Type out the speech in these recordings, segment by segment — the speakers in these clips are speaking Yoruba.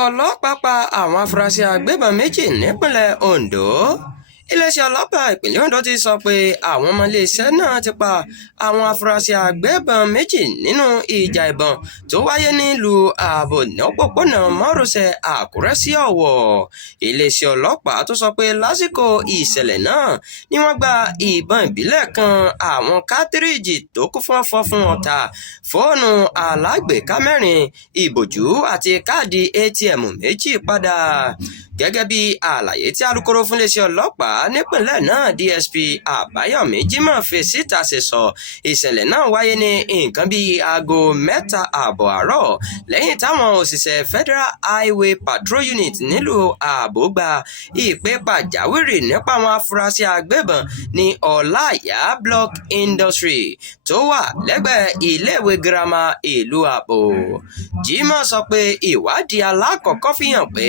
ọlọ́pàá pa àwọn afurasí agbébọn méjì nípínlẹ̀ Ondo. Iléeṣẹ́ ọlọ́pàá ìpínlẹ̀ Ondo ti sọ pé àwọn ọmọ iléeṣẹ́ náà ti pa àwọn afurasí agbébọn méjì nínú ìjà ìbọn tó wáyé nílùú Ààbò ní òpópónà márosẹ̀ Àkúrẹ́ sí Ọ̀wọ̀. Iléeṣẹ́ ọlọ́pàá tó sọ pé lásìkò ìṣẹ̀lẹ̀ náà ni wọ́n gba ìbọn ìbílẹ̀ kan, àwọn kátírìjì tó kún fún ọ̀fọ̀ fún ọ̀tá, fóònù alágbèéká 4, ìbòjú àti káàdì ATM méjì padà. Gẹ́gẹ́ bí àlàyé tí alukoro fún iléeṣẹ́ ọlọ́pàá nípìnlẹ̀ náà DSP Àbáyọ̀mí Jimoh fi síta ṣe sọ, ìṣẹ̀lẹ̀ náà wáyé ní nǹkan bíi aago 3:30 àárọ̀ lẹ́yìn táwọn òṣìṣẹ́ Federal Highway Patrol Unit nílùú Ààbò gba ìpè pàjáwìrì nípa àwọn afurasí agbébọn ní Ọláìyá Block Industry tó wà lẹ́gbẹ̀ẹ́ iléèwé girama ìlú Ààbò. Jimoh sọ pé ìwádìí alákọ̀ọ́kọ́ fi hàn pé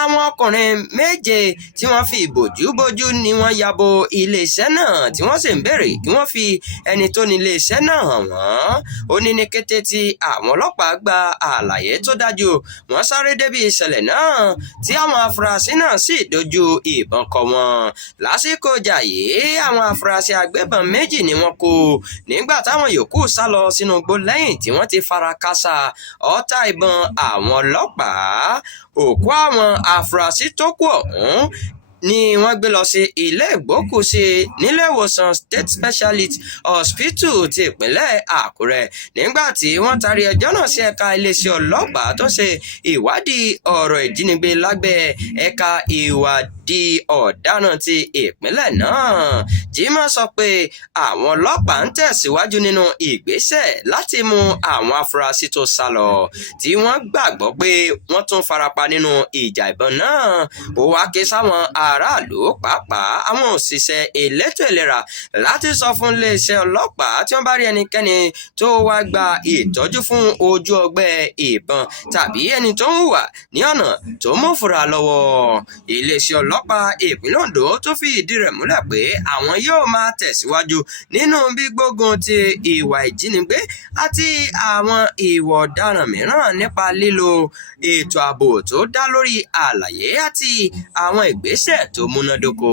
àwọn ọkùnrin 7 tí wọ́n fi ìbòjú bojú ni wọ́n ya bo iléeṣẹ́ náà tí wọ́n sì ń béèrè kí wọ́n fi ẹni tó ní iléeṣẹ́ náà hàn wọ́n. Ó ní ní kété tí àwọn ọlọ́pàá gba àlàyé tó dájú, wọ́n sáré débi ìṣẹ̀lẹ̀ náà tí àwọn afurasí náà sì dojú ìbọn kọ wọn. Lásìkò ìjà yìí àwọn afurasí agbébọn 2 ni wọ́n kó nígbà táwọn yòókù sá lọ sínú igbó lẹ́yìn tí wọ́n ti fara kásá ọta ìbọn àwọn ọlọ́pàá. Òkú àwọn afurasí tó kù ọ̀hún ni wọ́n gbé lọ sí ilé ìgbókùsí nílé ìwòsàn State Specialist Hospital ti ìpínlẹ̀ Àkúrẹ́ nígbà tí wọ́n tarí ẹjọ́ náà sí ẹ̀ka iléeṣẹ́ ọlọ́pàá tó ṣe ìwádìí ọ̀rọ̀ ìjínigbé lábẹ́ ẹ̀ka ìwádìí ọ̀daràn ti ìpínlẹ̀ náà. Jimoh sọ pé àwọn ọlọ́pàá ń tẹ̀síwájú nínú ìgbésẹ̀ láti mú àwọn afurasí tó sá lọ tí wọ́n gbàgbọ́ pé wọ́n tún farapa nínú ìjà ìbọn náà. Ó wá ké sáwọn aráàlú pàápàá àwọn òṣìṣẹ́ elétò ìlera láti sọ fún iléeṣẹ́ ọlọ́pàá tí wọ́n bá rí ẹnikẹ́ni tó wá gba ìtọ́jú fún ojú ọgbẹ́ ìbọn tàbí ẹni tó ń hùwà ní ọ̀nà tó mú fura lọ́wọ́. Iléeṣẹ́ ọlọ́pàá ìpínlẹ̀ Ondo tó fi ìdí rẹ̀ múlẹ̀ pé àwọn yóò máa tẹ̀síwájú nínú gbígbógun ti ìwà ìjínigbé àti àwọn ìwà ọ̀daràn mìíràn nípa lílo ètò ààbò tó dá lórí àlàyé àti àwọn ìgbésẹ̀ tó múnádóko.